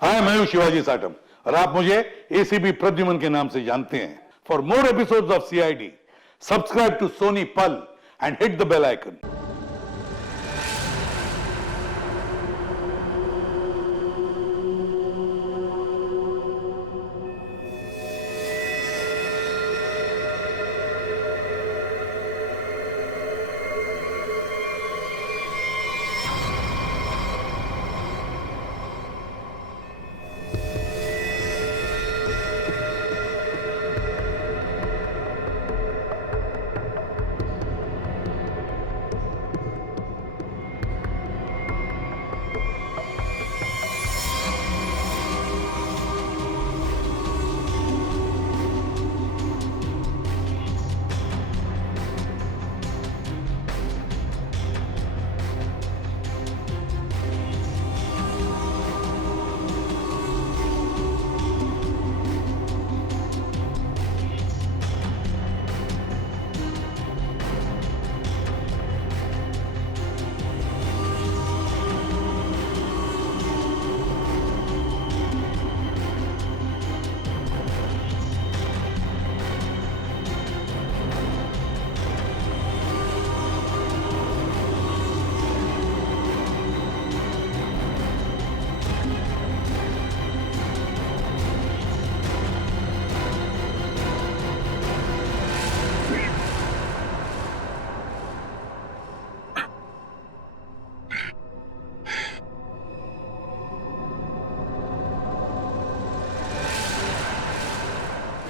हाय, मैं हूं शिवाजी साटम और आप मुझे एसीपी प्रद्युमन के नाम से जानते हैं। For more episodes of CID, subscribe to Sony Pal and hit the bell icon.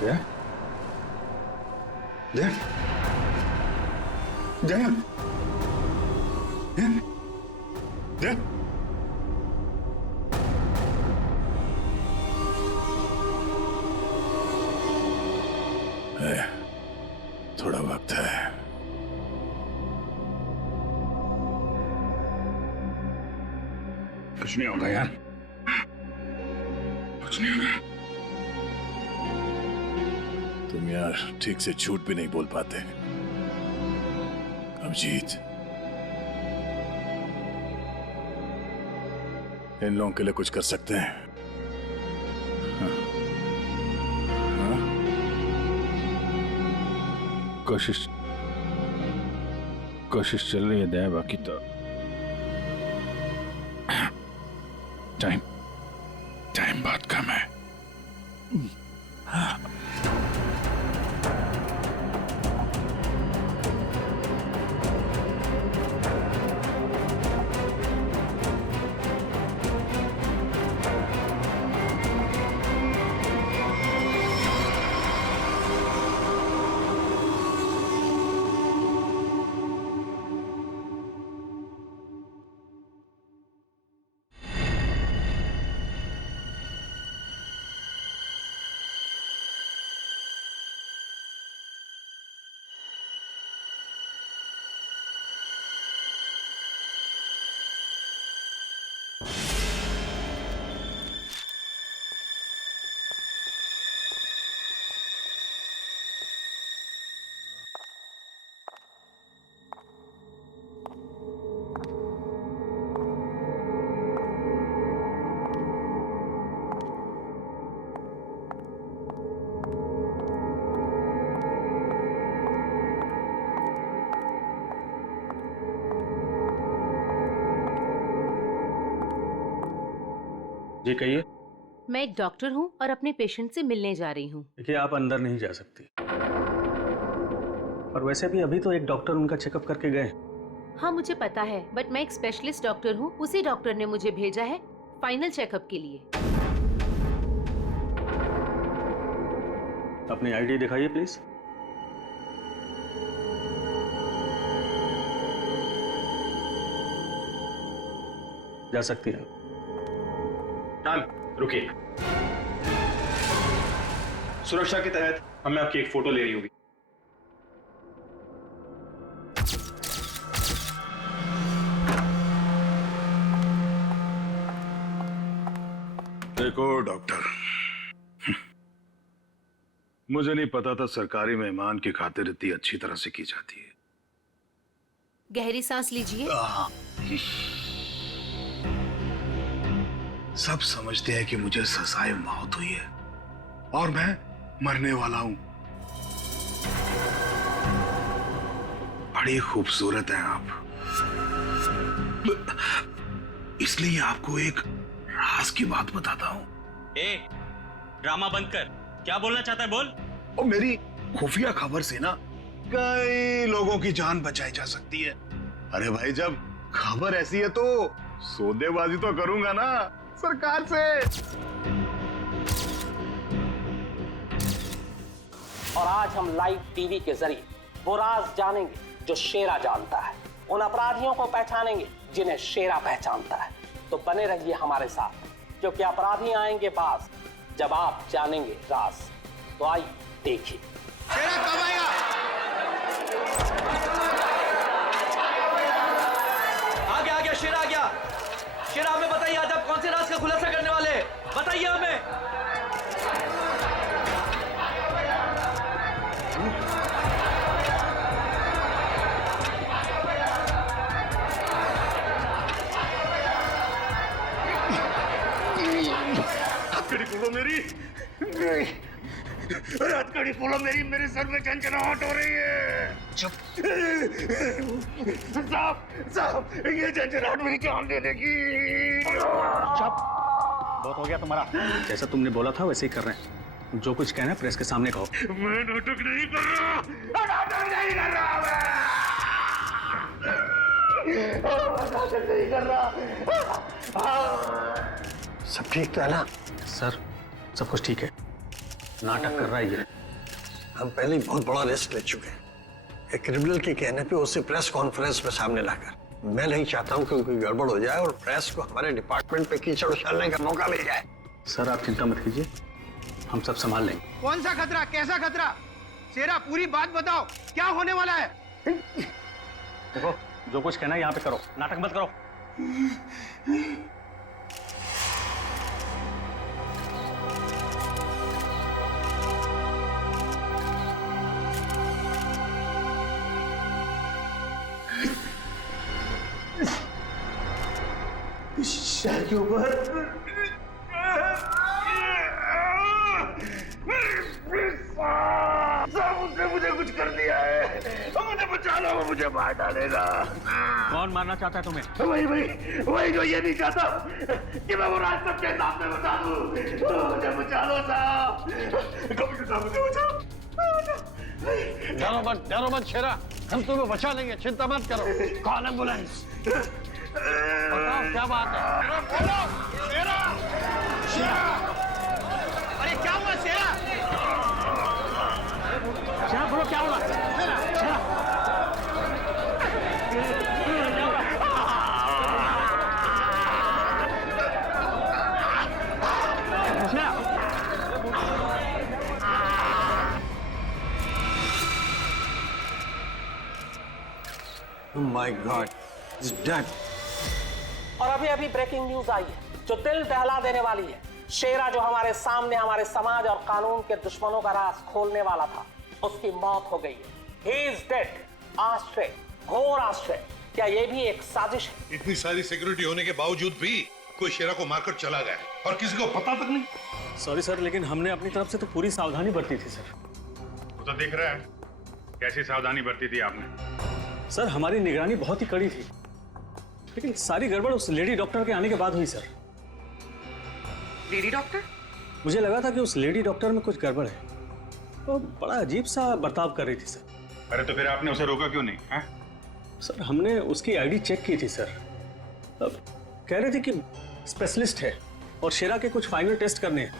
Jaya, Jaya, Jaya, Jaya, Jaya. थोड़ा वक्त है। कुछ नहीं होगा यार, कुछ नहीं होगा। तुम यार ठीक से झूठ भी नहीं बोल पाते। अभिजीत, इन लोगों के लिए कुछ कर सकते हैं? हाँ? हाँ? कोशिश चल रही है दया, बाकी तो टाइम बहुत कम है। जी कहिए। मैं एक डॉक्टर हूँ और अपने पेशेंट से मिलने जा रही हूँ। देखिए, आप अंदर नहीं जा सकती, और वैसे भी अभी तो एक डॉक्टर उनका चेकअप करके गए। हाँ मुझे पता है, बट मैं एक स्पेशलिस्ट डॉक्टर हूँ। उसी डॉक्टर ने मुझे भेजा है फाइनल चेकअप के लिए। अपनी आईडी दिखाइए प्लीज। जा सकती हैं। मैम रुकिए, सुरक्षा के तहत हमें आपकी एक फोटो लेनी होगी। देखो डॉक्टर, मुझे नहीं पता था सरकारी मेहमान की खातिर इतनी अच्छी तरह से की जाती है। गहरी सांस लीजिए। सब समझते हैं कि मुझे सजाए मौत हुई है और मैं मरने वाला हूं। बड़ी खूबसूरत हैं आप, इसलिए आपको एक राज की बात बताता हूं। ए, ड्रामा बंद कर। क्या बोलना चाहता है बोल। और मेरी खुफिया खबर से ना कई लोगों की जान बचाई जा सकती है। अरे भाई, जब खबर ऐसी है तो सौदेबाजी तो करूंगा ना सरकार से। और आज हम लाइव टीवी के जरिए वो राज जानेंगे जो शेरा जानता है, उन अपराधियों को पहचानेंगे जिन्हें शेरा पहचानता है। तो बने रहिए हमारे साथ, क्योंकि अपराधी आएंगे बाज जब आप जानेंगे राज। तो आइए देखिए। शेरा कब आएगा? आ गया शेरा आ गया। शेरा, हमें बताइए आज आप कौन से राज का खुलासा करने वाले हैं? बताइए हमें। हथकड़ी खोलो मेरी, हथकड़ी खोलो मेरी, मेरे सर में झंझनाहट हो रही है। चुप साहब, ये झंझनाहट मेरी जान दे देगी। चुप, बहुत हो गया तुम्हारा। जैसा तुमने बोला था वैसे ही कर रहे हैं। जो कुछ कहना है प्रेस के सामने कहो। मैं नाटक नहीं कर रहा, नाटक नहीं कर रहा, नाटक नहीं कर रहा। सब ठीक तो है ना? सर, सब कुछ ठीक है। नाटक कर रहा है ये। हम पहले ही बहुत बड़ा रिस्क ले चुके हैं। एक क्रिमिनल के कहने पे उसे प्रेस कॉन्फ्रेंस में सामने लाकर, मैं नहीं चाहता हूं कि कोई गड़बड़ हो जाए और प्रेस को हमारे डिपार्टमेंट पे कीचड़ उछालने का मौका मिल जाए। सर, आप चिंता मत कीजिए, हम सब संभाल लेंगे। कौन सा खतरा, कैसा खतरा? शेरा, पूरी बात बताओ, क्या होने वाला है? देखो, जो कुछ कहना है यहाँ पे करो, नाटक मत करो। शहर के ऊपर उसने मुझे कुछ कर दिया है, मुझे बचा लो, वो मुझे मार डालेगा। कौन मारना चाहता है तुम्हें? वही जो ये नहीं चाहता कि मैं वो राज सबके सामने बता दूं। मुझे बचा लो साहब, मुझे बचाओ। डरो मत शेरा, हम तुम्हें बचा लेंगे, चिंता मत करो। Call ambulance. बताओ क्या बात है? अरे क्या हुआ शेरा? शेरा, बोलो क्या हुआ? शेरा, Oh my God, he's dead. और अभी अभी ब्रेकिंग न्यूज आई है जो दिल दहला देने वाली है। शेरा जो हमारे सामने हमारे समाज और कानून के दुश्मनों का राज खोलने वाला था, उसकी मौत हो गई है। He is dead. आश्चर्य, घोर आश्चर्य। क्या ये भी एक साजिश है? इतनी सारी सिक्योरिटी होने के बावजूद भी कोई शेरा को मारकर चला गया और किसी को पता तक नहीं। सॉरी सर, लेकिन हमने अपनी तरफ से तो पूरी सावधानी बरती थी सर। वो तो दिख रहा है कैसी सावधानी बरती थी आपने। सर, हमारी निगरानी बहुत ही कड़ी थी, लेकिन सारी गड़बड़ उस लेडी डॉक्टर के आने के बाद हुई सर। Lady doctor? मुझे लगा था कि उस लेडी डॉक्टर में कुछ गड़बड़ है, तो बड़ा अजीब सा बर्ताव कर रही थी सर। अरे तो फिर आपने उसे रोका क्यों नहीं है? सर, हमने उसकी आईडी चेक की थी सर। अब कह रहे थे कि स्पेशलिस्ट है और शेरा के कुछ फाइनल टेस्ट करने हैं।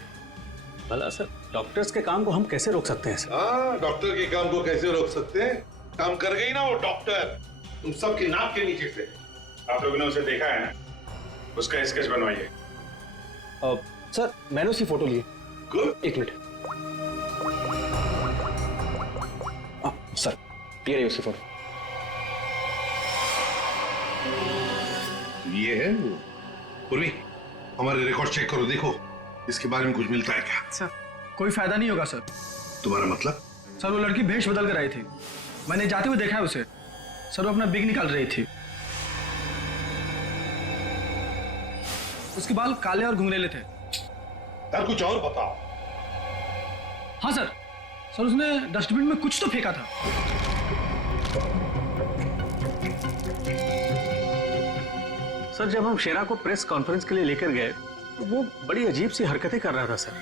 भला सर, डॉक्टर्स के काम को हम कैसे रोक सकते हैं सर? हाँ, डॉक्टर के काम को कैसे रोक सकते हैं? काम कर गई ना वो डॉक्टर, तुम सबकी नाक के नीचे से। आप लोगों ने उसे देखा है ना, उसका स्केच बनवाइए। सर, मैंने उसकी फोटो ली। गुड। एक मिनट। सर, ये रही उसकी फोटो। ये है वो। पूर्वी, हमारे रिकॉर्ड चेक करो, देखो इसके बारे में कुछ मिलता है क्या? सर, कोई फायदा नहीं होगा सर। तुम्हारा मतलब? सर, वो लड़की भेष बदल कर आई थी, मैंने जाते हुए देखा है उसे। सर, वो अपना बिग निकाल रही थी। उसके बाल काले और घुंघरेले थे। यार कुछ और बताओ। हाँ सर, उसने डस्टबिन में कुछ तो फेंका था। सर जब हम शेरा को प्रेस कॉन्फ्रेंस के लिए लेकर गए तो वो बड़ी अजीब सी हरकतें कर रहा था सर।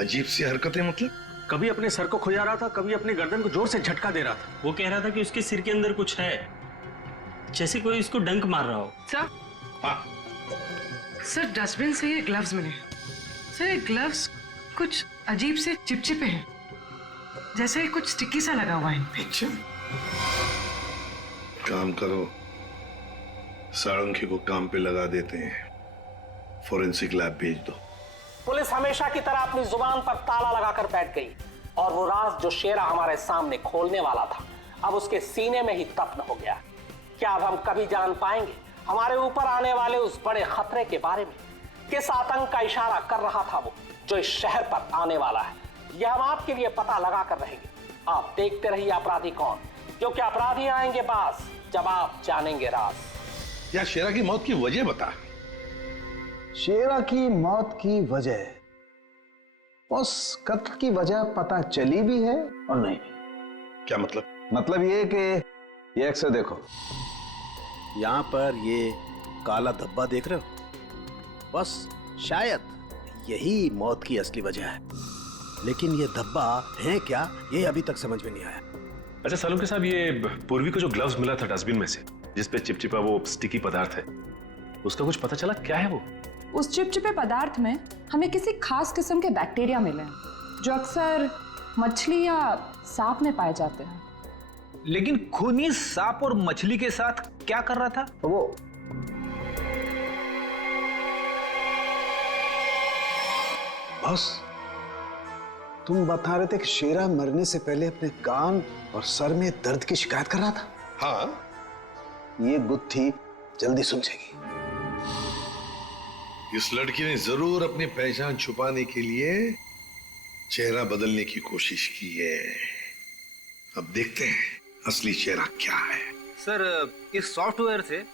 अजीब सी हरकतें मतलब? कभी अपने सर को खुजा रहा था, कभी अपनी गर्दन को जोर से झटका दे रहा था। वो कह रहा था कि उसके सिर के अंदर कुछ है, जैसे कोई इसको डंक मार रहा हो। सर, हाँ सर डस्टबिन से ये ग्लव्स मिले। सर ये ग्लव्स कुछ अजीब से चिपचिपे हैं, जैसे कुछ स्टिकी सा लगा हुआ है इन पे। अच्छा, काम करो, सारंगी को काम पे लगा देते हैं, फोरेंसिक लैब भेज दो। पुलिस हमेशा की तरह अपनी जुबान पर ताला लगाकर बैठ गई और वो राज जो शेरा हमारे सामने खोलने वाला था अब उसके सीने में ही दफन हो गया। क्या अब हम कभी जान पाएंगे हमारे ऊपर आने वाले उस बड़े खतरे के बारे में? किस आतंक का इशारा कर रहा था वो जो इस शहर पर आने वाला है? यह हम आपके लिए पता लगा कर रहेंगे। आप देखते रहिए अपराधी कौन, क्योंकि अपराधी आएंगे बास जब आप जानेंगे राज। यार शेरा की मौत की वजह बता। शेरा की मौत की वजह, उस कत्ल की वजह पता चली भी है और नहीं भी। क्या मतलब? मतलब ये कि ये अक्सर देखो, यहाँ पर ये काला धब्बा देख रहे हो, बस शायद यही मौत की असली वजह है, लेकिन ये धब्बा है क्या ये अभी तक समझ में नहीं आया। अच्छा सालुंके साहब, ये पूर्वी को जो ग्लव्स मिला था डस्टबिन में से, जिसपे चिपचिपा वो स्टिकी पदार्थ है, उसका कुछ पता चला क्या है वो? उस चिपचिपे पदार्थ में हमें किसी खास किस्म के बैक्टीरिया मिले हैं जो अक्सर मछली या सांप में पाए जाते हैं। लेकिन खूनी सांप और मछली के साथ क्या कर रहा था वो? बस तुम बता रहे थे कि शेरा मरने से पहले अपने कान और सर में दर्द की शिकायत कर रहा था। हाँ, ये गुत्थी जल्दी सुलझेगी। इस लड़की ने जरूर अपनी पहचान छुपाने के लिए चेहरा बदलने की कोशिश की है। अब देखते हैं असली चेहरा क्या है। सर इस सॉफ्टवेयर से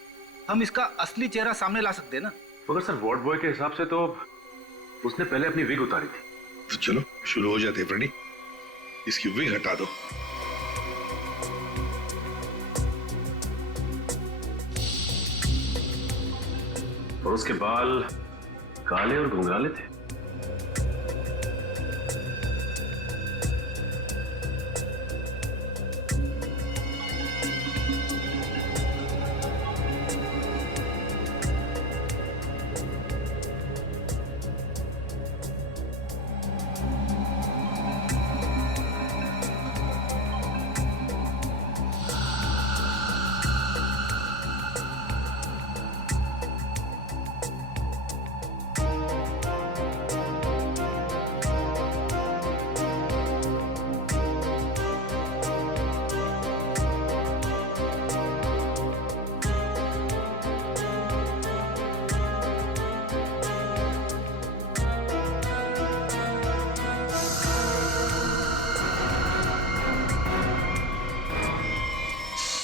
हम इसका असली चेहरा सामने ला सकते हैं ना? मगर सर वार्ड बॉय के हिसाब से तो उसने पहले अपनी विग उतारी थी। तो चलो शुरू हो जाते फ्रेंडी, इसकी विग हटा दो। और उसके बाल काले और घुंघराले थे।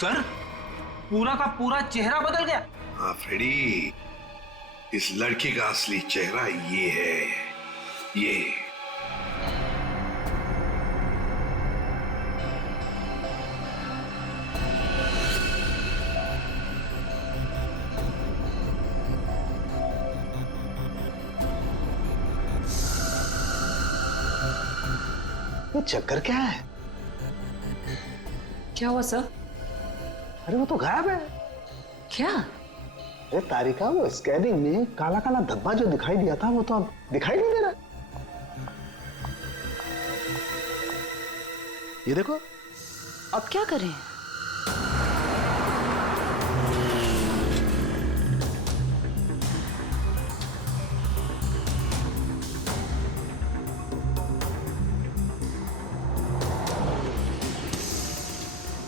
सर पूरा का पूरा चेहरा बदल गया। हाँ फ्रेडी, इस लड़की का असली चेहरा ये है, ये। ये चक्कर क्या है? क्या हुआ सर? अरे वो तो गायब है। क्या? अरे तारिका, वो स्कैनिंग में काला काला धब्बा जो दिखाई दिया था वो तो अब दिखाई नहीं दे रहा। ये देखो। अब क्या करें?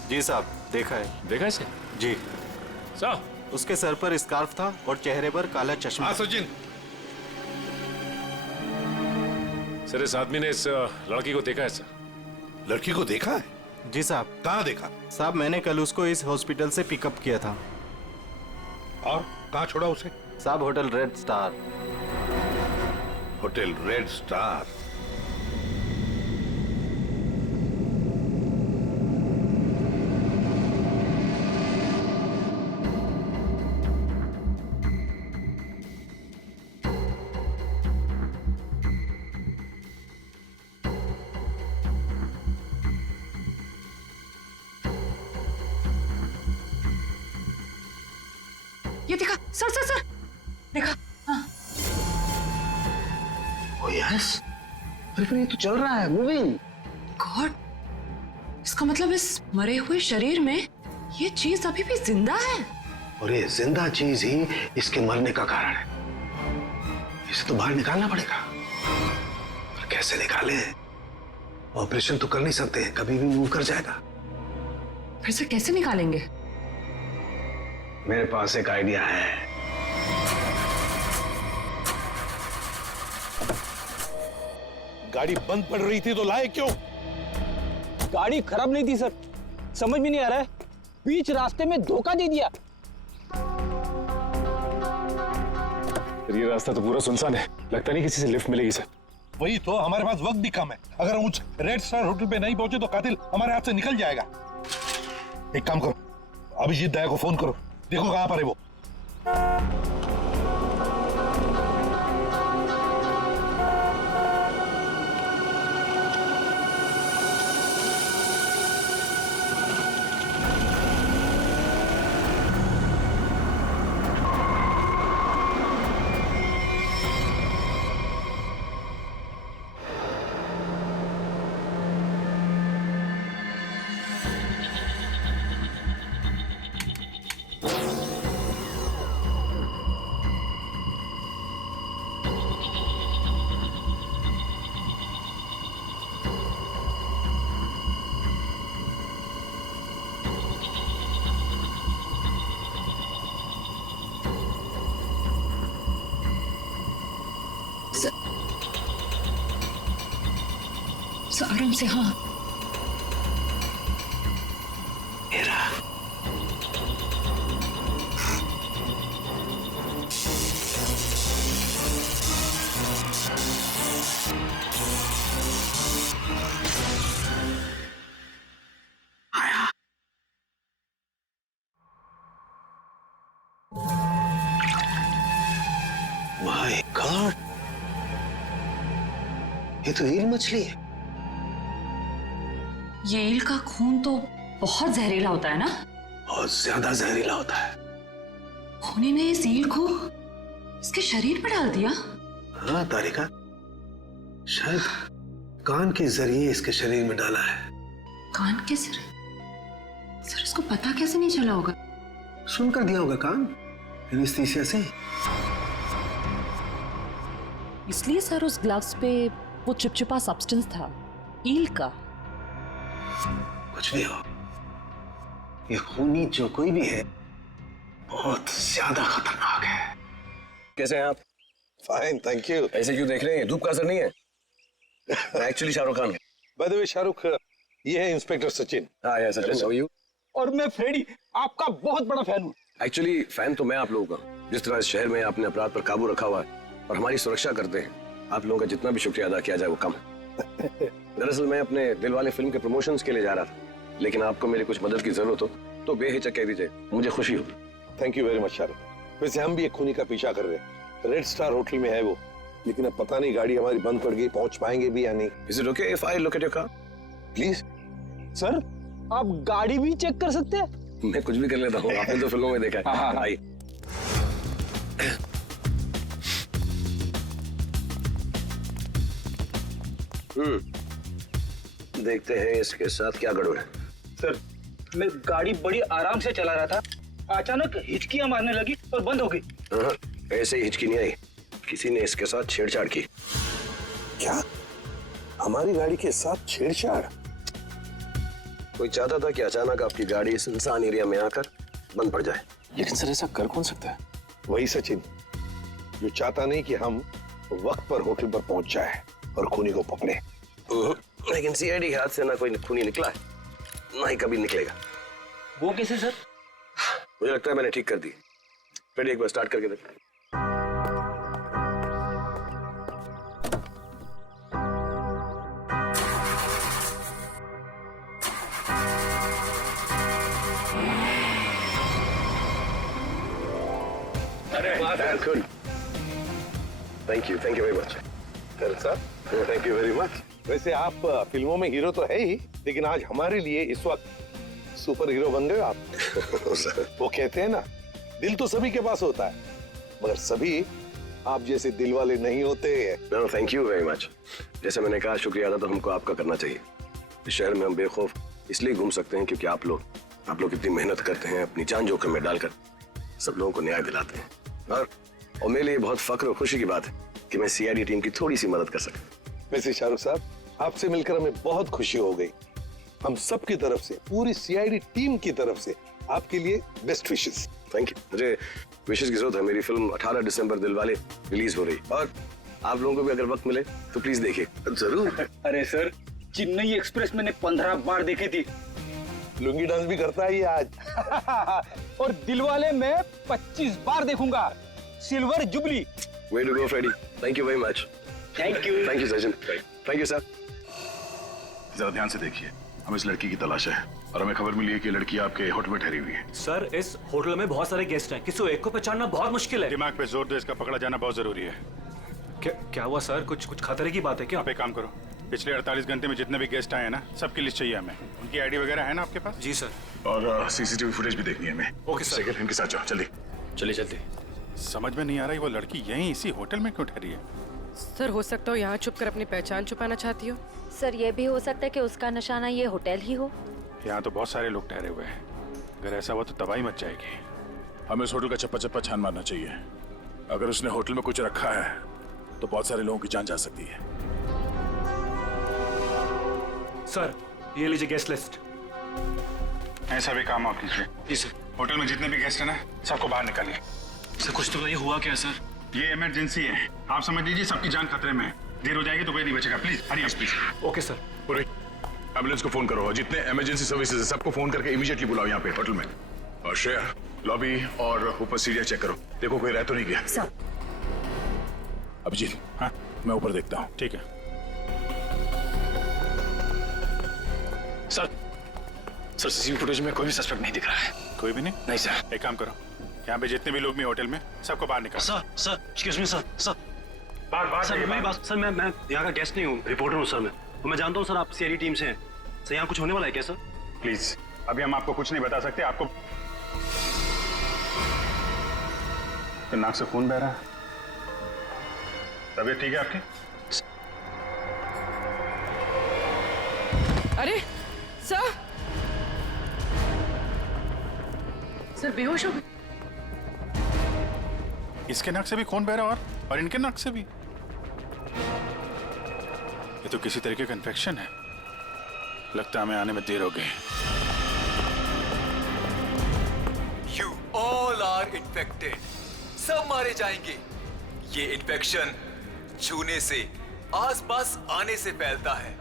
जी साहब, देखा है। देखा इसे? जी साहब, उसके सर पर स्कार्फ था और चेहरे पर काला चश्मा। हाँ सचिन, सर इस आदमी ने इस लड़की को देखा है सर। लड़की को देखा है? जी साहब। कहाँ देखा? साहब मैंने कल उसको इस हॉस्पिटल से पिकअप किया था। और कहाँ छोड़ा उसे? सब hotel red star. Hotel red star? ये देखा सर सर सर, देखा? हाँ। ओ यस, अरे फिर ये तो चल रहा है, मूविंग। गॉड, इसका मतलब इस मरे हुए शरीर में ये चीज अभी भी जिंदा है। और ये जिंदा चीज ही इसके मरने का कारण है। इसे तो बाहर निकालना पड़ेगा। पर कैसे निकाले? ऑपरेशन तो कर नहीं सकते, कभी भी मूव कर जाएगा। फिर से कैसे निकालेंगे? मेरे पास एक आइडिया है। गाड़ी बंद पड़ रही थी तो लाए क्यों? गाड़ी खराब नहीं थी सर, समझ में नहीं आ रहा है, बीच रास्ते में धोखा दे दिया। ये रास्ता तो पूरा सुनसान है, लगता नहीं किसी से लिफ्ट मिलेगी सर। वही तो, हमारे पास वक्त भी कम है। अगर हम उस रेड स्टार होटल पे नहीं पहुंचे तो कातिल हमारे हाथ से निकल जाएगा। एक काम करो, अभिजीत दया को फोन करो, देखो कहां पर है वो। आराम से। हाँ, माय गॉड, ये तो ईल मछली है। ये ईल का खून तो बहुत जहरीला होता है ना? बहुत ज्यादा जहरीला होता है। खूनी ने इस ईल को इसके शरीर पर डाल दिया? हाँ तारिका, शायद कान के जरिए इसके शरीर में डाला है। कान के जरिए? सर, इसको पता कैसे नहीं चला होगा? सुनकर दिया होगा कान, एनेस्थीसिया से। इसलिए सर उस ग्लव्स पे वो चिपचिपा सब्सटेंस था, ईल का। कुछ भी हो, ये खूनी जो कोई भी है बहुत ज्यादा खतरनाक है। कैसे हैं आप? Fine, thank you. ऐसे क्यों देख रहे हैं? धूप का असर नहीं है? मैं एक्चुअली शाहरुख खान हूं। बाय द वे शाहरुख, ये है इंस्पेक्टर सचिन। हाँ यार सचिन, हाउ आर यू? और मैं फ्रेडी, आपका बहुत बड़ा फैन हूँ। एक्चुअली फैन तो मैं आप लोगों का, जिस तरह इस शहर में आपने अपराध पर काबू रखा हुआ है और हमारी सुरक्षा करते हैं, आप लोगों का जितना भी शुक्रिया अदा किया जाए वो कम है। दरअसल मैं अपने दिलवाले फिल्म के प्रमोशंस के लिए जा रहा था, लेकिन आपको मेरी कुछ मदद की जरूरत हो तो बेहिचक कह दीजिए, मुझे खुशी होगी। Thank you very much Shahrukh. वैसे हम भी एक खूनी का पीछा कर रहे हैं, रेड स्टार होटल में है वो, लेकिन अब पता नहीं गाड़ी हमारी बंद पड़ गई, पहुंच पाएंगे भी या नहीं। Is it okay if I look at your car? Please. Sir, आप गाड़ी भी चेक कर सकते हैं? मैं कुछ भी कर लेता हूँ, आपने तो फिल्मों में देखा है। आइए। देखते हैं इसके साथ क्या गड़बड़ है। सर, मैं गाड़ी बड़ी आराम से चला रहा था, अचानक हिचकियां मारने लगी और बंद हो गई। हाँ, ऐसे ही हिचकी नहीं आई, किसी ने इसके साथ छेड़छाड़ की। क्या? हमारी गाड़ी के साथ छेड़छाड़? कोई चाहता था कि अचानक आपकी गाड़ी सुनसान एरिया में आकर बंद पड़ जाए। लेकिन सर ऐसा कर कौन सकता है? वही सचिन, जो चाहता नहीं कि हम वक्त पर होटल पर पहुंच जाए और खूनी को पकड़े। लेकिन सीआईडी हाथ से ना कोई खूनी निकला है, ना ही कभी निकलेगा। वो कैसे सर? मुझे लगता है मैंने ठीक कर दी। फिर एक बार स्टार्ट करके देख। Good, thank you very much sir, thank you very much. वैसे आप फिल्मों में हीरो तो है ही, लेकिन आज हमारे लिए इस वक्त सुपर हीरो बन गए आप। वो कहते हैं ना, दिल तो सभी के पास होता है, मगर सभी आप जैसे दिल वाले नहीं होते। No, thank you very much. जैसे मैंने कहा, शुक्रिया अदा तो हमको आपका करना चाहिए। इस शहर में हम बेखौफ इसलिए घूम सकते हैं क्योंकि आप लोग इतनी मेहनत करते हैं, अपनी जान जोखिम में डालकर सब लोगों को न्याय दिलाते हैं। और मेरे लिए बहुत फख्र और खुशी की बात है कि मैं सीआईडी टीम की थोड़ी सी मदद कर सकता। वैसे शाहरुख साहब, आपसे मिलकर हमें बहुत खुशी हो गई। हम सब की तरफ से, पूरी सीआईडी टीम की तरफ से आपके लिए बेस्ट विशेस। Thank you. मुझे विशेष की जरूरत है। मेरी फिल्म 18 दिसंबर दिलवाले रिलीज हो रही, और आप लोगों को भी अगर वक्त मिले तो प्लीज देखिए जरूर। अरे सर, चेन्नई एक्सप्रेस मैंने 15 बार देखी थी। लुंगी डांस भी करता है ये आज। और दिलवाले मैं 25 बार देखूंगा। Silver jubilee. Way to go, Freddy. Thank you very much. Thank you. Thank you, Sachin. Thank you, sir. जरा ध्यान से देखिए, हम इस लड़की की तलाश है और हमें खबर मिली है कि लड़की आपके होटल में ठहरी हुई है। सर, इस होटल में बहुत सारे गेस्ट हैं, किसी एक को पहचानना बहुत मुश्किल है। दिमाग पे जोर दो, इसका पकड़ा जाना बहुत जरूरी है। क्या हुआ सर? कुछ खतरे की बात है क्या? आप एक काम करो, पिछले 48 घंटे में जितने भी गेस्ट आए हैं ना, सबकी लिस्ट चाहिए हमें। उनकी आईडी वगैरह है ना आपके पास? जी सर। और सीसीटीवी फुटेज भी देखनी है हमें। Okay sir. सेकंड इनके साथ जाओ, जल्दी। चलिए जल्दी। समझ में नहीं आ रहा है वो लड़की यहीं इसी होटल में क्यों ठहरी है? सर, हो सकता हो यहाँ छुप कर अपनी पहचान छुपाना चाहती हो। सर, ये भी हो सकता है कि उसका निशाना ये होटल ही हो। यहाँ तो बहुत सारे लोग ठहरे हुए हैं, अगर ऐसा हुआ तो तबाही मच जाएगी। हमें इस होटल का चप्पा चप्पा छान मारना चाहिए। अगर उसने होटल में कुछ रखा है तो बहुत सारे लोगों की जान जा सकती है। सर, ये लीजिए गेस्ट लिस्ट। ऐसा भी काम आप कीजिए। जी सर। होटल में जितने भी गेस्ट हैं ना, सबको बाहर निकालिए। सर, कुछ तो बताइए, हुआ क्या सर? ये इमरजेंसी है, आप समझ लीजिए सबकी जान खतरे में है। देर हो जाएगी तो कोई नहीं बचेगा। Please hurry up please. Okay sir. पूरी एम्बुलेंस को फोन करो और जितने इमरजेंसी सर्विसेज है सबको फोन करके इमीडिएटली बुलाओ यहाँ पे होटल में। और श्रेया, लॉबी और ऊपर सीढ़ियाँ चेक करो, देखो कोई रह तो नहीं गया। सर। अभिजीत, हाँ मैं ऊपर देखता हूँ। ठीक है सर। सर, सीसीटीवी फुटेज में कोई भी सस्पेक्ट नहीं दिख रहा है। कोई भी नहीं? नहीं सर। एक काम करो, यहाँ पे जितने भी लोग भी होटल में, सबको बाहर निकालो। Sir, excuse me sir. बाहर सर, मेरी बात। सर, मैं यहाँ का गेस्ट नहीं हूँ, रिपोर्टर हूँ सर। मैं जानता हूँ सर, आप सीआईडी टीम से हैं। सर, यहाँ कुछ होने वाला है क्या सर? प्लीज, अभी हम आपको कुछ नहीं बता सकते। आपको तो नाक से खून बह रहा है। तबीयत ठीक है आपकी? अरे सर, सर बेहोश हो गए। इसके नाक से भी खून बह रहा है और इनके नाक से भी। ये तो किसी तरीके का इन्फेक्शन है। लगता है हमें आने में देर हो गई। You all are infected. सब मारे जाएंगे। ये इन्फेक्शन छूने से, आसपास आने से फैलता है।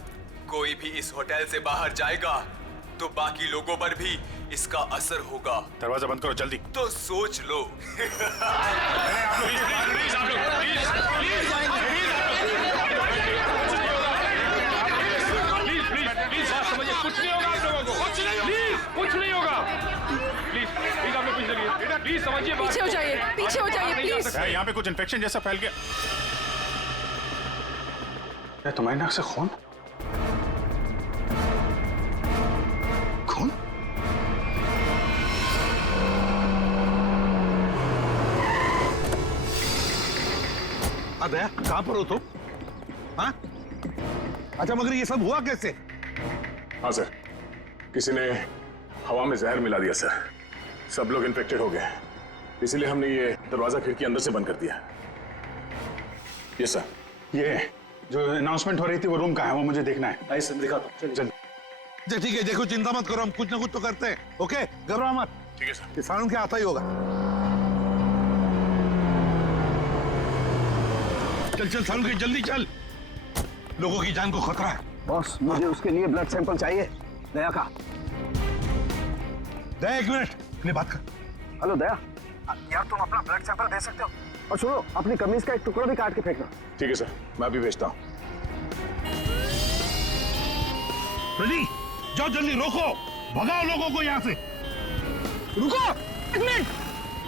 कोई भी इस होटल से बाहर जाएगा तो बाकी लोगों पर भी इसका असर होगा। दरवाजा बंद करो जल्दी। तो सोच लो। कुछ नहीं होगा आप लोगों को। कुछ नहीं होगा। प्लीज आप लोग पीछे चलिए। प्लीज समझिए। पीछे हो जाइए, पीछे हो जाइए प्लीज। यहाँ पे कुछ इन्फेक्शन जैसा फैल गया। तुम्हारी नाक से खून? खून? दया, कहाँ पर हो तुम? हाँ? अच्छा, मगर ये सब हुआ कैसे? हाँ सर, किसी ने हवा में जहर मिला दिया सर। सब लोग इन्फेक्टेड हो गए, इसीलिए हमने ये दरवाजा खिड़की अंदर से बंद कर दिया। ये सर। ये जो अनाउंसमेंट हो रही थी वो रूम कहाँ है, वो मुझे देखना है। आइए सर, दिखा दो। चलिए ठीक है, देखो चिंता मत करो, हम कुछ ना कुछ तो करते हैं। ओके, घबराओ मत। ठीक है सर। किसानों के आता ही होगा। चल सालू के, जल्दी चल, लोगों की जान को खतरा है। बॉस, मुझे उसके लिए ब्लड सैंपल चाहिए, दया का। दया, एक मिनट, अपनी बात कर। हेलो दया, यार तुम अपना ब्लड सैंपल दे सकते हो? और सुनो, अपनी कमीज का एक टुकड़ा भी काट के फेंकना। ठीक है सर, मैं अभी भेजता हूँ। रेडी, जाओ जल्दी, रोको, भगाओ लोगों को यहाँ से। रुको, एक मिनट।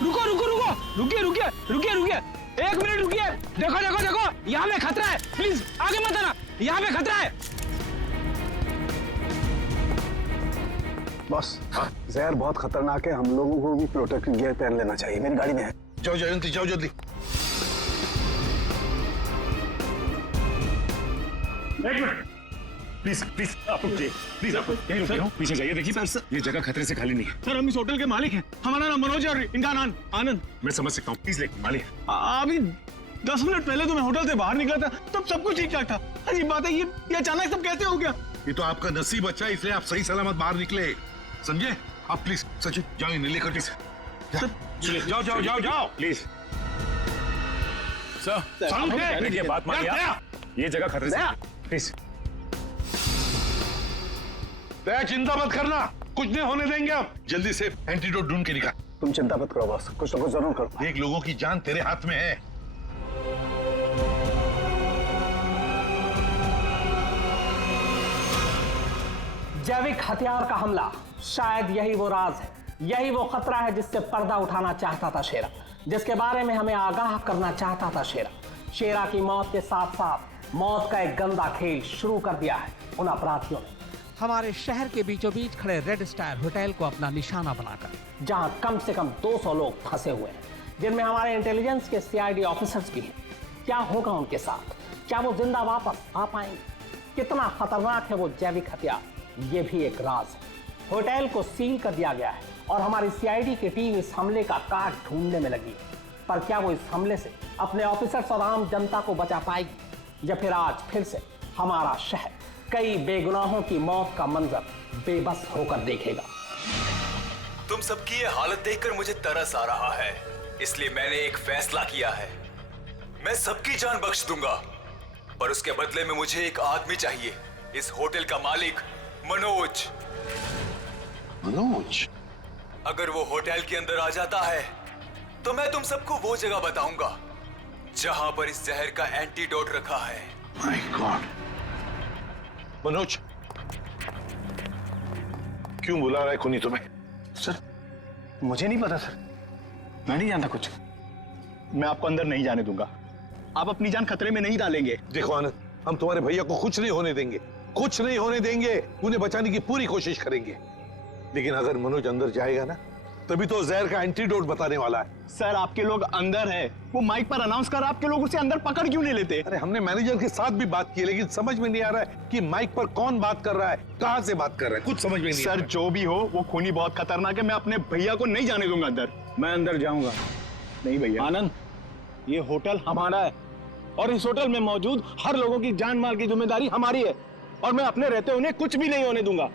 रुको रुको रुको, रुकिए रुकिए रुकिए रुकिए, 1 मिनट रुकिए। देखो देखो देखो, यहाँ पे खतरा है, प्लीज आगे मत आना, यहाँ पे खतरा है। बॉस, जहर बहुत खतरनाक है, हम लोगों को भी प्रोटेक्टिव गियर पहन लेना चाहिए। मेरी गाड़ी में है। जाओ जयंती, जाओ जल्दी। एक मिनट प्लीज प्लीज, आप रुकिए प्लीज, आप यहीं रुकिए, पीछे जाइए। देखिए सर, ये जगह खतरे से खाली नहीं है। सर हम इस होटल के मालिक हैं, हमारा नाम मनोज है और इनका नाम आनंद। मैं समझ सकता हूँ, प्लीज लेकिन मालिक। अभी 10 मिनट पहले तो मैं होटल से बाहर निकला था, तब सब कुछ ठीक ठाक था। अजीब बात है, ये अचानक सब कैसे हो गया? ये तो आपका नसीब अच्छा है, इसलिए आप सही सलामत बाहर निकले, समझे? आप प्लीज सचिन जाओ, इन्हें लेकर जाओ जाओ जाओ जाओ प्लीज। सर ये बात मानिए, ये जगह खतरे से, प्लीज। दया, चिंता मत करना, कुछ नहीं होने देंगे हम। जल्दी से एंटीडोट ढूंढ के निकाल। तुम चिंता मत करो बॉस, कुछ ना कुछ जरूर करो। देख, लोगों की जान तेरे हाथ में है। जैविक हथियार का हमला, शायद यही वो राज है, यही वो खतरा है जिससे पर्दा उठाना चाहता था शेरा, जिसके बारे में हमें आगाह करना चाहता था शेरा। शेरा की मौत के साथ साथ मौत का एक गंदा खेल शुरू कर दिया है उन अपराधियों ने। हमारे शहर के बीचों बीच खड़े रेड स्टार होटल को अपना निशाना बनाकर, जहां कम से कम 200 लोग फंसे हुए हैं, जिनमें हमारे इंटेलिजेंस के सीआईडी ऑफिसर्स भी हैं। क्या होगा उनके साथ? क्या वो जिंदा वापस आ पाएंगे? कितना खतरनाक है वो जैविक हथियार, ये भी एक राज है। होटल को सील कर दिया गया है और हमारी सीआईडी की टीम इस हमले का काट ढूंढने में लगी है। पर क्या वो इस हमले से अपने ऑफिसर्स और आम जनता को बचा पाएगी, या फिर आज फिर से हमारा शहर कई बेगुनाहों की मौत का मंजर बेबस होकर देखेगा? तुम सबकी ये हालत देखकर मुझे तरस आ रहा है, इसलिए मैंने एक फैसला किया है। मैं सबकी जान बख्श दूंगा, पर उसके बदले में मुझे एक आदमी चाहिए, इस होटल का मालिक मनोज। मनोज? अगर वो होटल के अंदर आ जाता है तो मैं तुम सबको वो जगह बताऊंगा जहां पर इस जहर का एंटीडोट रखा है। My God. मनोज, क्यों बुला रहा है खूनी तुम्हें? सर मुझे नहीं पता सर, मैं नहीं जानता कुछ। मैं आपको अंदर नहीं जाने दूंगा, आप अपनी जान खतरे में नहीं डालेंगे। देखो आनंद, हम तुम्हारे भैया को कुछ नहीं होने देंगे, कुछ नहीं होने देंगे। उन्हें बचाने की पूरी कोशिश करेंगे, लेकिन अगर मनोज अंदर जाएगा ना, तभी तो जहर का एंटीडोट बताने वाला है। सर आपके लोग अंदर हैं, वो माइक पर अनाउंस कर, आपके लोग उसे अंदर पकड़ क्यों नहीं लेते? अरे हमने मैनेजर के साथ भी बात की, लेकिन समझ में नहीं आ रहा है कि माइक पर कौन बात कर रहा है, कहां से बात कर रहा है, कुछ समझ में नहीं। सर जो भी हो, वो खूनी बहुत खतरनाक है, मैं अपने भैया को नहीं जाने दूंगा अंदर। मैं अंदर जाऊंगा नहीं भैया। आनंद, ये होटल हमारा है और इस होटल में मौजूद हर लोगों की जान माल की जिम्मेदारी हमारी है, और मैं अपने रहते उन्हें कुछ भी नहीं होने दूंगा।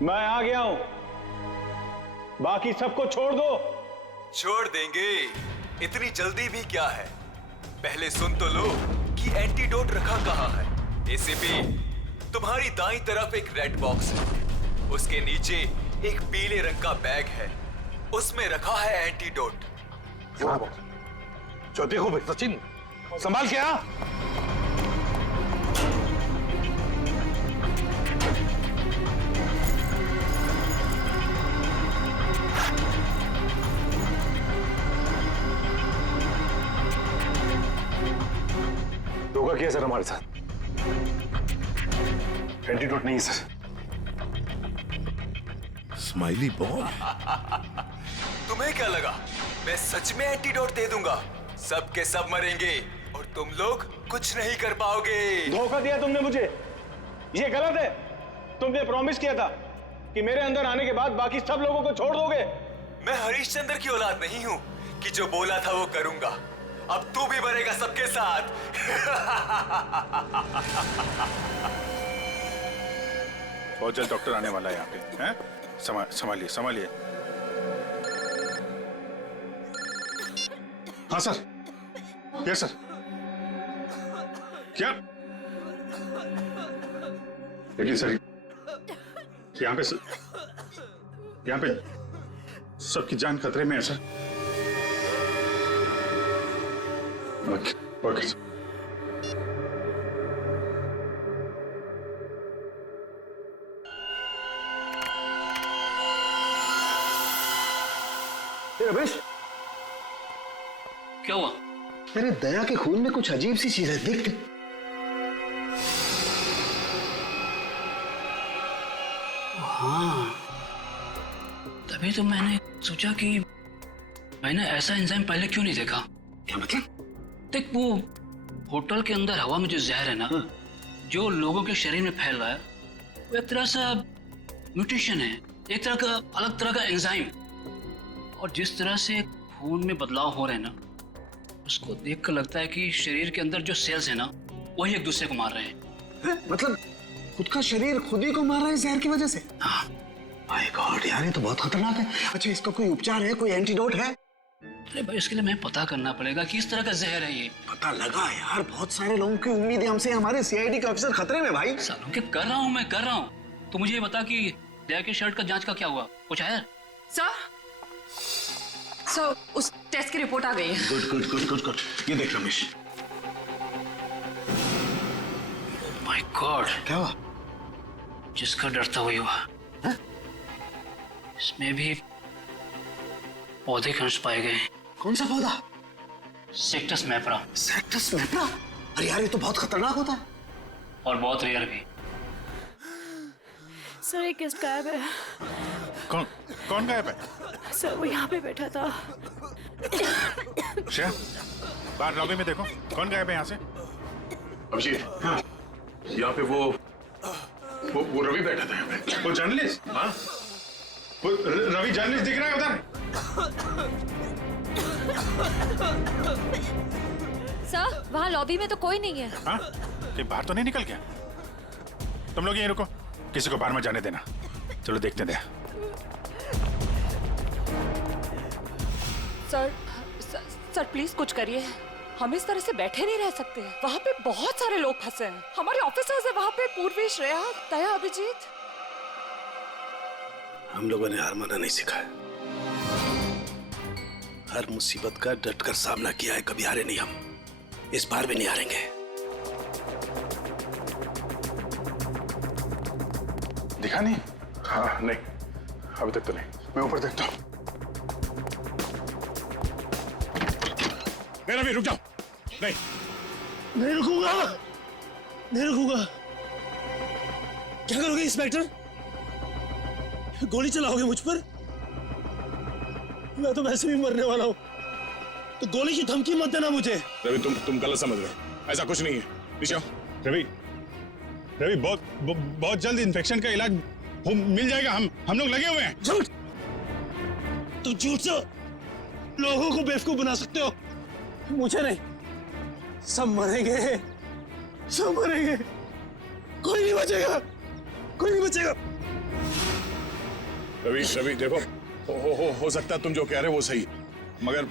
मैं आ गया हूं, बाकी सबको छोड़ दो। छोड़ देंगे, इतनी जल्दी भी क्या है? पहले सुन तो लो कि एंटीडोट रखा कहां है। एसीपी, तुम्हारी दाईं तरफ एक रेड बॉक्स है, उसके नीचे एक पीले रंग का बैग है, उसमें रखा है एंटीडोट। जो देखो भाई सचिन, संभाल के आ। धोखा किया सर हमारे साथ, एंटीडोट नहीं है सर। स्माइली बॉय, तुम्हें क्या लगा मैं सच में एंटीडोट दे दूंगा? सब के सब मरेंगे और तुम लोग कुछ नहीं कर पाओगे। धोखा दिया तुमने मुझे, ये गलत है। तुमने प्रॉमिस किया था कि मेरे अंदर आने के बाद बाकी सब लोगों को छोड़ दोगे। मैं हरिश्चंद्र की औलाद नहीं हूं कि जो बोला था वो करूंगा। अब तू भी मरेगा सबके साथ। बहुत जल्द डॉक्टर आने वाला है यहाँ पे, हैं? संभालिए संभालिए। हाँ सर, यस सर। क्या? देखिए सर, यहाँ पे सबकी जान खतरे में है सर। Okay sir. रमेश, क्या हुआ? मेरे दया के खून में कुछ अजीब सी चीज है, देख। हाँ, तभी तो मैंने सोचा कि मैंने ऐसा एंजाइम पहले क्यों नहीं देखा। क्या मतलब? देख, वो होटल के अंदर हवा में जो जहर है ना, जो लोगों के शरीर में फैल रहा है, वो एक तरह से म्यूटेशन है, एक तरह का अलग तरह का एंजाइम। और जिस तरह से खून में बदलाव हो रहे हैं ना, उसको देखकर लगता है कि शरीर के अंदर जो सेल्स है ना, वही एक दूसरे को मार रहे हैं। मतलब खुद का शरीर खुद ही को मार रहा है जहर की वजह से? हाँ। माय गॉड यार, ये तो बहुत खतरनाक है। अच्छा, इसका कोई उपचार है, कोई एंटीडोट है? अरे भाई, इसके लिए मैं पता करना पड़ेगा किस तरह का जहर है ये। पता लगा यार, बहुत सारे लोगों की उम्मीद है हमसे। हमारे सीआईडी का ऑफिसर खतरे में भाई। सालों के कर रहा हूँ मैं, कर रहा हूँ। तो मुझे ये बता कि दया के शर्ट का जांच का क्या हुआ, कुछ आया? सर, उस टेस्ट की रिपोर्ट आ गई है। Good good good good good. ये देख रमेश। माय गॉड, क्या हुआ? जिसका डर था वही हुआ। हा? इसमें भी पौधे के अंश पाए गए। कौन सा पौधा? सेक्टस मैप्रा। सेक्टस मैप्रा? अरे यार, ये तो बहुत खतरनाक होता है और बहुत रेयर भी। सर, एक गेस्ट गायब है। कौन गायब है? सर, वो यहाँ पे बैठा था। श्रेया, बाहर लॉबी में देखो, कौन गायब है यहाँ से? अभिजीत, हाँ, यहाँ पे वो रवि बैठा था यहाँ पे। वो जर्नलिस्ट? हाँ, वो रवि जर्नलिस्ट दिख रहा है उधर? सर, वहाँ लॉबी में तो कोई नहीं है। हाँ, ये बाहर तो नहीं निकल गया? तुम लोग यहीं रुको, किसी को बाहर मत जाने देना। चलो देखते हैं। सर प्लीज कुछ करिए। हम इस तरह से बैठे नहीं रह सकते। वहाँ पे बहुत सारे लोग फंसे हैं। हमारे ऑफिसर्स हैं वहाँ पे, पूर्वी, श्रेया, दया, अभिजीत। हम लोगों ने हार माना नहीं सीखा है। हर मुसीबत का डट कर सामना किया है, कभी हारे नहीं हम। इस बार भी नहीं हारेंगे। दिखा नहीं? हाँ, नहीं, अभी तक तो नहीं। मैं ऊपर देखता हूँ। मेरा भी रुक जाओ। नहीं रुकूंगा, नहीं रुकूंगा। क्या करोगे इंस्पेक्टर? गोली चलाओगे मुझ पर? मैं तो वैसे भी मरने वाला हूँ, तो गोली की धमकी मत देना मुझे। रवि, तुम गलत समझ रहे हो। ऐसा कुछ नहीं है। नीचे आओ। रवि, बहुत जल्द इन्फेक्शन का इलाज मिल जाएगा। हम लोग लगे हुए हैं। झूठ! तुम झूठ से लोगों को बेवकूफ बना सकते हो, मुझे नहीं। सब मरेंगे, सब मरेंगे। कोई नहीं बचेगा, कोई नहीं बचेगा। रवि देखो, हो सकता है तुम जो कह रहे हो वो सही, मगर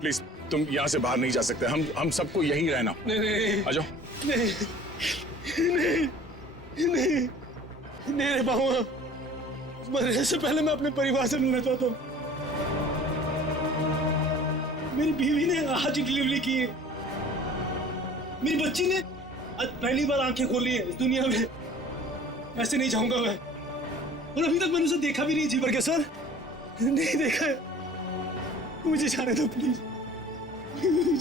प्लीज तुम यहाँ से बाहर नहीं जा सकते। हम सबको यहीं रहना। नहीं, आ जाओ। नहीं, नहीं, नहीं, नहीं रह पाऊंगा। मरने से पहले मैं अपने परिवार से मिलना चाहता हूँ। मेरी बीवी ने आज डिलीवरी की है। मेरी बच्ची ने आज पहली बार आंखें खोली है इस दुनिया में। ऐसे नहीं जाऊंगा मैं। और अभी तक मैंने उसे देखा भी नहीं जी भर के। सर, नहीं देखा है। मुझे जाने दो प्लीज,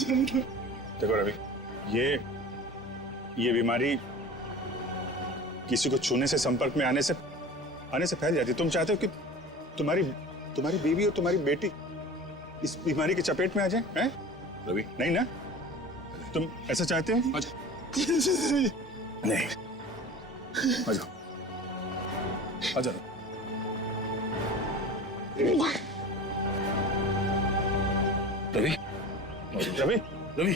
जाने दो। देखो रवि, ये बीमारी किसी को छूने से, संपर्क में आने से फैल जाती है। तुम चाहते हो कि तुम्हारी बीवी और तुम्हारी बेटी इस बीमारी की चपेट में आ जाए? हैं रवि? नहीं ना? तुम ऐसा चाहते हो? आ जाओ। नहीं, आ जाओ, आ जाओ। रवि, रवि, रवि, रवि,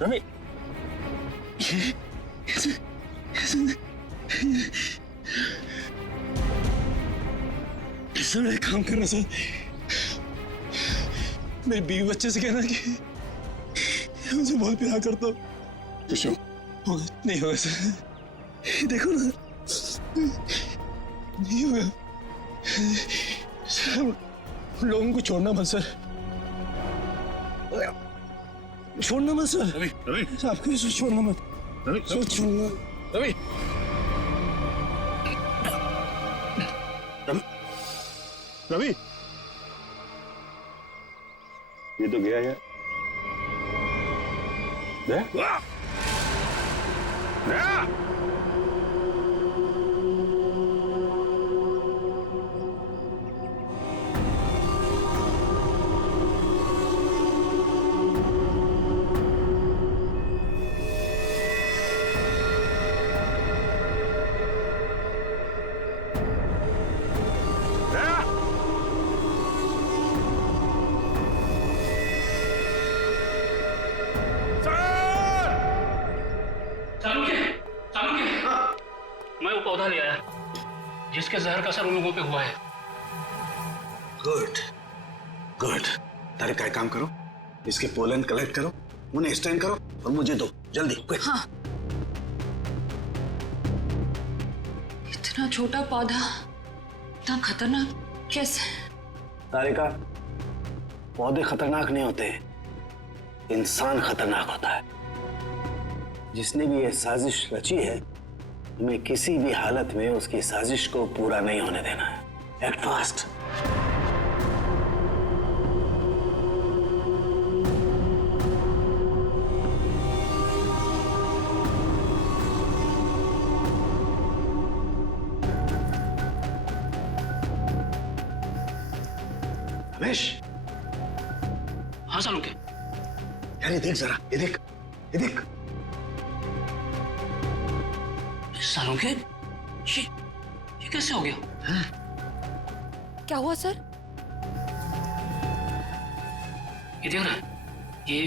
रवि, सर, एक काम करना सर, मेरी बीवी बच्चे से कहना कि मुझे बहुत प्यार करता हूँ। खुश हो? नहीं होगा सर। देखो ना, नहीं होगा सर, लोगों को छोड़ना मत सर, छोड़ना मत सर। रवि, रवि, आपको इसे छोड़ना मत, रवि, सर छोड़ना। रवि, रवि, ये तो गया यार। गया? मैं वो पौधा ले आया जिसके जहर का असर उन लोगों पे हुआ है। Good good. तारिका एक काम करो, इसके पोलन कलेक्ट करो, उन्हें स्टैंड करो और मुझे दो जल्दी। क्विक। हाँ। इतना छोटा पौधा इतना खतरनाक कैसे? तारिका, पौधे खतरनाक नहीं होते, इंसान खतरनाक होता है। जिसने भी ये साजिश रची है, हमें किसी भी हालत में उसकी साजिश को पूरा नहीं होने देना है। Act fast. रमेश। हाँ सालुंके। यार ये देख जरा, ये देख, ये देख। सालुंके, ये कैसे हो गया? क्या हुआ सर? ये देख रहा है, ये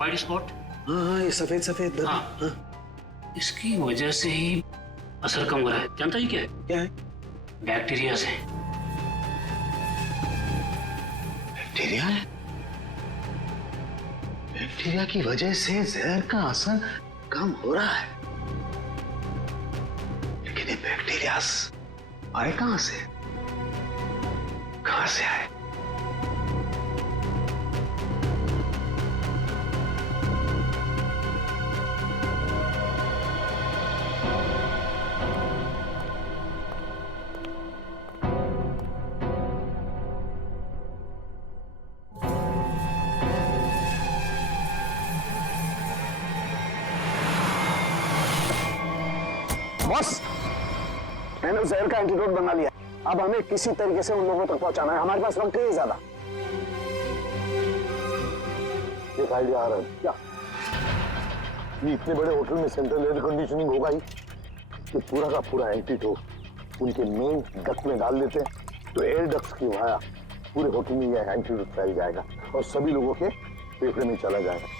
वाइट स्पॉट। हाँ ये सफेद सफेद। हाँ, हाँ। इसकी वजह से ही असर कम हो रहा है। जानता ही क्या है? क्या है? बैक्टीरिया से। बैक्टीरिया है? बैक्टीरिया की वजह से जहर का असर कम हो रहा है, लेकिन ये बैक्टीरिया आए कहां से? कहां से आए? बॉस, मैंने उस जहर का एंटीडोट बना लिया। अब हमें किसी तरीके से उन लोगों तक पहुंचाना है। हमारे पास वक्त नहीं है ज्यादा। एक आइडिया आ रहा है। क्या? ये इतने बड़े होटल में सेंट्रल एयर कंडीशनिंग होगा ही कि पूरा का पूरा एंटीडोट उनके मेन डक्ट में डाल देते हैं, तो एयर डक्ट्स की वाया पूरे होटल में यह एंटीडोट फैल जाएगा और सभी लोगों के फेफड़े में चला जाएगा।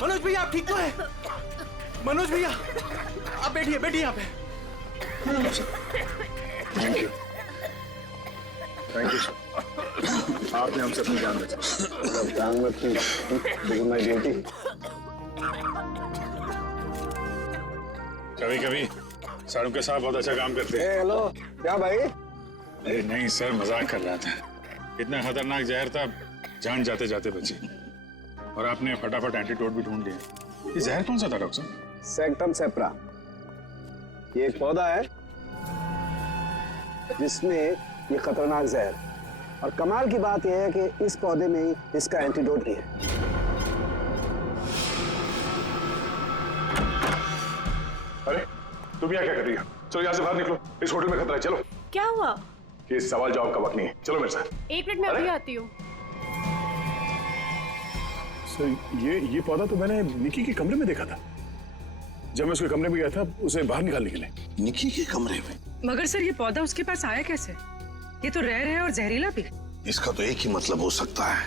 मनोज भैया आप ठीक तो है? मनोज भैया आप बैठिए, बैठिए यहाँ पे। Thank you, thank you sir. आपने हमसे अपनी जान बचाई। जान मत की, लेकिन माय ड्यूटी। कभी कभी सालुंके साहब बहुत अच्छा काम करते हैं। हेलो, क्या भाई? अरे नहीं सर, मजाक कर रहा था। इतना खतरनाक जहर था, जान जाते जाते बची। और आपने फटाफट एंटीडोट भी ढूंढ लिया। ये जहर कौन सा था डॉक्टर साहब? सेक्टम सेप्रा। ये एक पौधा है जिसमें ये खतरनाक जहर, और कमाल की बात यह है कि इस पौधे में ही इसका एंटीडोट भी है। अरे तुम यहाँ क्या कर रही हो? चलो यहाँ से बाहर निकलो, इस होटल में खतरा है। चलो। क्या हुआ? ये सवाल जवाब का वक्त नहीं है, चलो मेरे साथ। एक मिनट में अभी आती हूँ। सर ये पौधा तो मैंने निकी के कमरे में देखा था। जब मैं उसके कमरे में गया था उसे बाहर निकालने के लिए। निकी के कमरे में? मगर सर ये पौधा उसके पास आया कैसे? ये तो रेयर है और जहरीला भी। इसका तो एक ही मतलब हो सकता है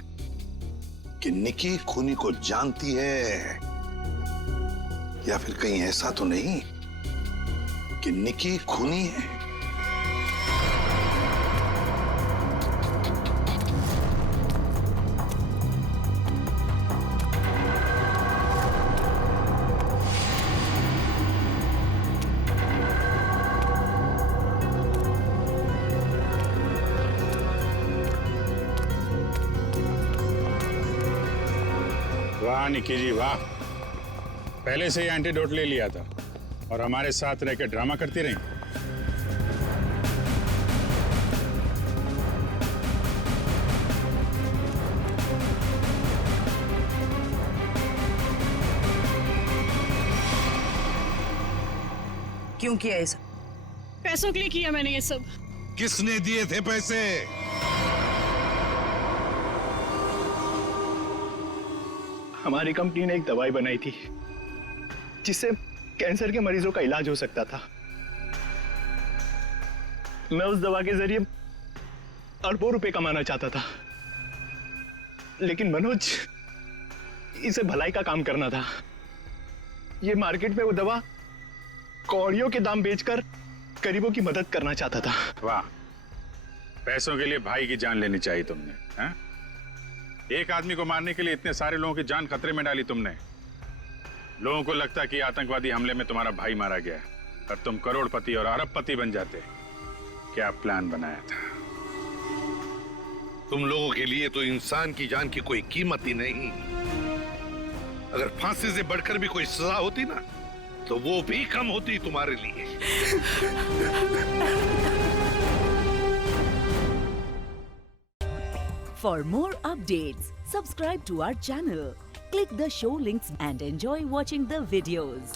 कि निकी खूनी को जानती है, या फिर कहीं ऐसा तो नहीं कि निकी खूनी है। वाह निकी जी वाह, पहले से ही एंटीडोट ले लिया था और हमारे साथ रहकर ड्रामा करती रही। क्यों किया ये सब? पैसों के लिए किया मैंने ये सब। किसने दिए थे पैसे? हमारी कंपनी ने एक दवाई बनाई थी जिससे कैंसर के मरीजों का इलाज हो सकता था। मैं उस दवा के जरिए अरबों रुपए कमाना चाहता था, लेकिन मनोज इसे भलाई का काम करना था। ये मार्केट में वो दवा कौड़ियों के दाम बेचकर गरीबों की मदद करना चाहता था। वाह, पैसों के लिए भाई की जान लेनी चाहिए तुमने, हैं? एक आदमी को मारने के लिए इतने सारे लोगों की जान खतरे में डाली तुमने। लोगों को लगता कि आतंकवादी हमले में तुम्हारा भाई मारा गया और तुम करोड़पति और अरबपति बन जाते। क्या प्लान बनाया था? तुम लोगों के लिए तो इंसान की जान की कोई कीमत ही नहीं। अगर फांसी से बढ़कर भी कोई सजा होती ना, तो वो भी कम होती तुम्हारे लिए। For more updates, subscribe to our channel, click the show links and enjoy watching the videos.